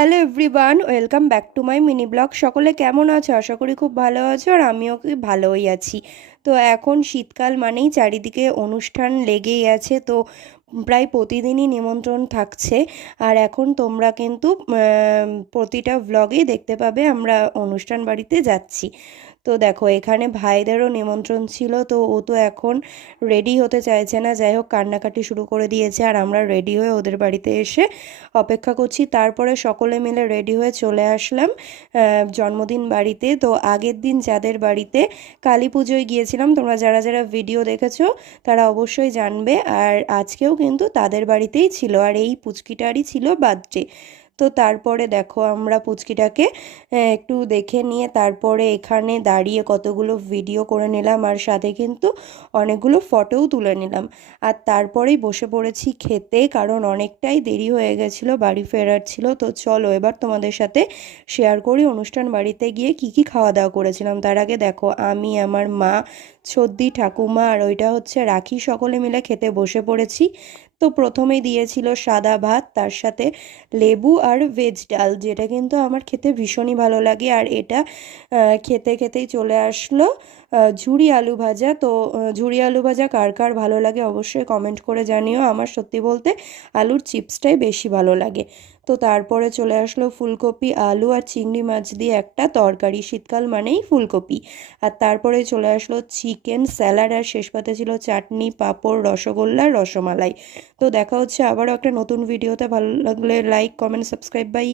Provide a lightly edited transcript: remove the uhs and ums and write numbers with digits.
Hello everyone, welcome back to my mini blog. সকলে কেমন আছো? আশা করি খুব ভালো আছো, আর আমিও কি ভালোই আছি। তো এখন শীতকাল মানেই চারিদিকে অনুষ্ঠান লেগেই আছে, তো প্রায় প্রতিদিনই নিমন্ত্রণ থাকছে। আর এখন তোমরা কিন্তু প্রতিটা ভ্লগেই দেখতে পাবে আমরা অনুষ্ঠান বাড়িতে যাচ্ছি। তো দেখো, এখানে ভাইদেরও নিমন্ত্রণ ছিল, তো ও তো এখন রেডি হতে চাইছে না, যাই হোক কান্নাকাটি শুরু করে দিয়েছে, আর আমরা রেডি হয়ে ওদের বাড়িতে এসে অপেক্ষা করছি। তারপরে সকলে মিলে রেডি হয়ে চলে আসলাম জন্মদিন বাড়িতে। তো আগের দিন যাদের বাড়িতে কালী পুজোয় গিয়েছিলাম, তোমরা যারা যারা ভিডিও দেখেছো তারা অবশ্যই জানবে, আর আজকেও কিন্তু তাদের বাড়িতেই ছিল, আর এই পুচকিটারই ছিল বার্থডে। তো তারপরে দেখো, আমরা পুচকিটাকে একটু দেখে নিয়ে তারপরে এখানে দাঁড়িয়ে কতগুলো ভিডিও করে নিলাম, আর সাথে কিন্তু অনেকগুলো ফটোও তুলে নিলাম। আর তারপরেই বসে পড়েছি খেতে, কারণ অনেকটাই দেরি হয়ে গেছিলো, বাড়ি ফেরার ছিল। তো চলো এবার তোমাদের সাথে শেয়ার করি অনুষ্ঠান বাড়িতে গিয়ে কি কি খাওয়া দাওয়া করেছিলাম। তার আগে দেখো, আমি, আমার মা, সর্দি, ঠাকুমা আর ওইটা হচ্ছে রাখি, সকলে মিলে খেতে বসে পড়েছি। তো প্রথমেই দিয়েছিল সাদা ভাত, তার সাথে লেবু আর ভেজ ডাল, যেটা কিন্তু আমার খেতে ভীষণই ভালো লাগে। আর এটা খেতে খেতেই চলে আসলো ঝুরি আলু ভাজা। তো ঝুরি আলু ভাজা কার কার ভালো লাগে অবশ্যই কমেন্ট করে জানিও। আমার সত্যি বলতে আলুর চিপসটাই বেশি ভালো লাগে। তো তারপরে চলে আসলো ফুলকপি, আলু আর চিংড়ি মাছ দিয়ে একটা তরকারি, শীতকাল মানেই ফুলকপি। আর তারপরে চলে আসলো চিকেন স্যালাড, আর শেষ পাতে ছিল চাটনি, পাঁপড়, রসগোল্লা, রসমালাই। তো দেখা হচ্ছে আবারও একটা নতুন ভিডিওতে। ভালো লাগলে লাইক, কমেন্ট, সাবস্ক্রাইব, বাই।